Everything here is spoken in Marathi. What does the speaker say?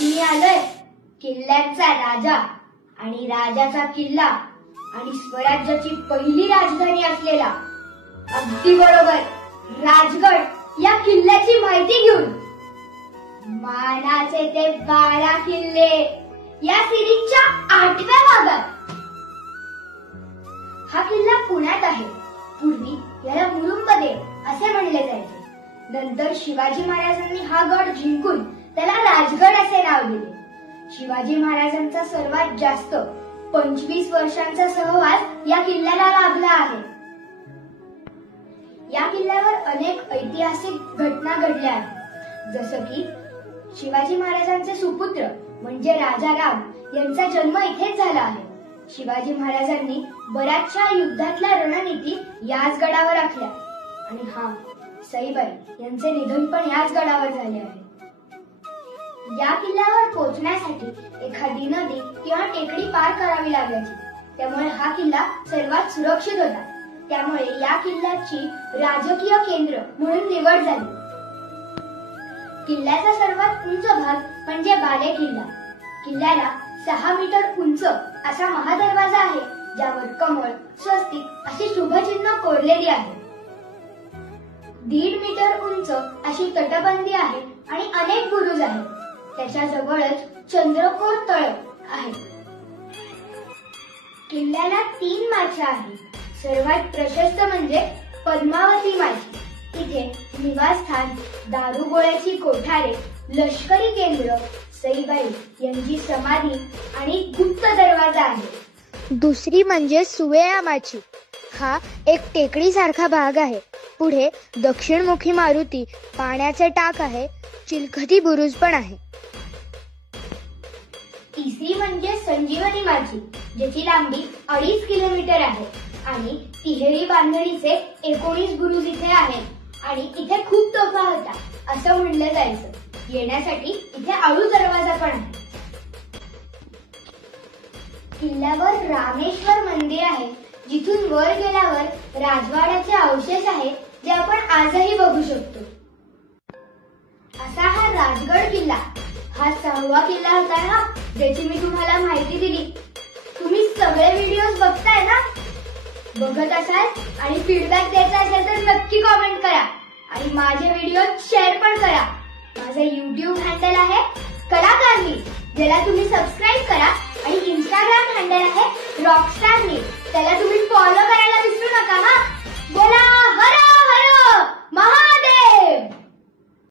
आज मी आलोय किल्ल्यांचा राजा आणि राजाचा किल्ला आणि स्वराज्याची पहिली राजधानी असलेला अगदी बरोबर राजगड या किल्ल्याची माहिती घेऊन मानाचे ते 12 किल्ले या सिरीजच्या 8व्या भागात। हा किल्ला पुण्यात आहे। पूर्वी याला मुरुंबदेव असे म्हणले जायचे। नंतर शिवाजी महाराजांनी हा गड जिंकून त्याला राजगड असे नाव दिले। शिवाजी महाराजांचा सर्वात जास्त 25 वर्षांचा सहवास या किल्ल्याला लाभला आहे। या किल्ल्यावर अनेक ऐतिहासिक घटना घडल्या आहेत, जसं की शिवाजी महाराजांचे सुपुत्र म्हणजे राजा राम यांचा जन्म इथेच झाला आहे। शिवाजी महाराजांनी बऱ्याचशा युद्धातल्या रणनीती याच गडावर आखल्या आणि सईबाई यांचे निधन पण याच गडावर झाले आहे। या किल्ल्यावर पोहोचण्यासाठी एखादी नदी किंवा टेकडी पार करावी लागायची, त्यामुळे हा किल्ला सर्वात सुरक्षित होता। त्यामुळे या किल्ल्याची राजकीय केंद्र म्हणून निवड झाली। किल्ल्याचा सर्वात उंच भाग म्हणजे बाले किल्ला। किल्ल्याला 6 मीटर उंच असा महादरवाजा आहे, ज्यावर कमळ, स्वस्तिक अशी शुभचिन्ह कोरलेली आहे। 1.5 मीटर उंच अशी तटबंदी आहे आणि अनेक बुरुज आहेत। त्याच्या जवळच चंद्रकोर तळ आहे। किल्ल्याला 3 माच्या आहेत। सर्वात प्रशस्त म्हणजे पद्मावती माची। इथे निवासस्थान, दारुगोळ्याची कोठारे, लष्करी केंद्र, सईबाई यांची समाधी आणि गुप्त दरवाजा आहे। दुसरी म्हणजे सुवेळा माची। हा एक टेकडीसारखा भाग आहे। पुढे दक्षिणमुखी मारुती, पाण्याचे टाक आहे, चिलखती बुरुज पण आहे। तिसरी म्हणजे संजीवनी माची, ज्याची लांबी 2.5 किलोमीटर आहे आणि तिहेरी बांधणीचे 19 बुरुज इथे आहेत आणि इथे खूप तोफा होता असं म्हणलं जायचं। येण्यासाठी इथे आळू दरवाजा पण आहे। किल्ल्यावर रामेश्वर मंदिर आहे, जिथून वर गेल्यावर राजवाड्याचे अवशेष आहेत, जे आपण आजही बघू शकतो। असा हा राजगड किल्ला हा 6वा किल्ला होता ना, ज्याची मी तुम्हाला माहिती दिली। तुम्ही सगळे व्हिडिओज बघताय ना? बघत असाल आणि फीडबॅक द्यायचा असेल तर नक्की कॉमेंट करा आणि माझे व्हिडिओ शेअर पण करा। माझे YouTube हँडल आहे कलाकार मी, ज्याला तुम्ही सबस्क्राईब करा आणि Instagram हँडल आहे रॉकस्टार मी, त्याला तुम्ही फॉलो करायला विसरू नका। बोला हर हर महादेव।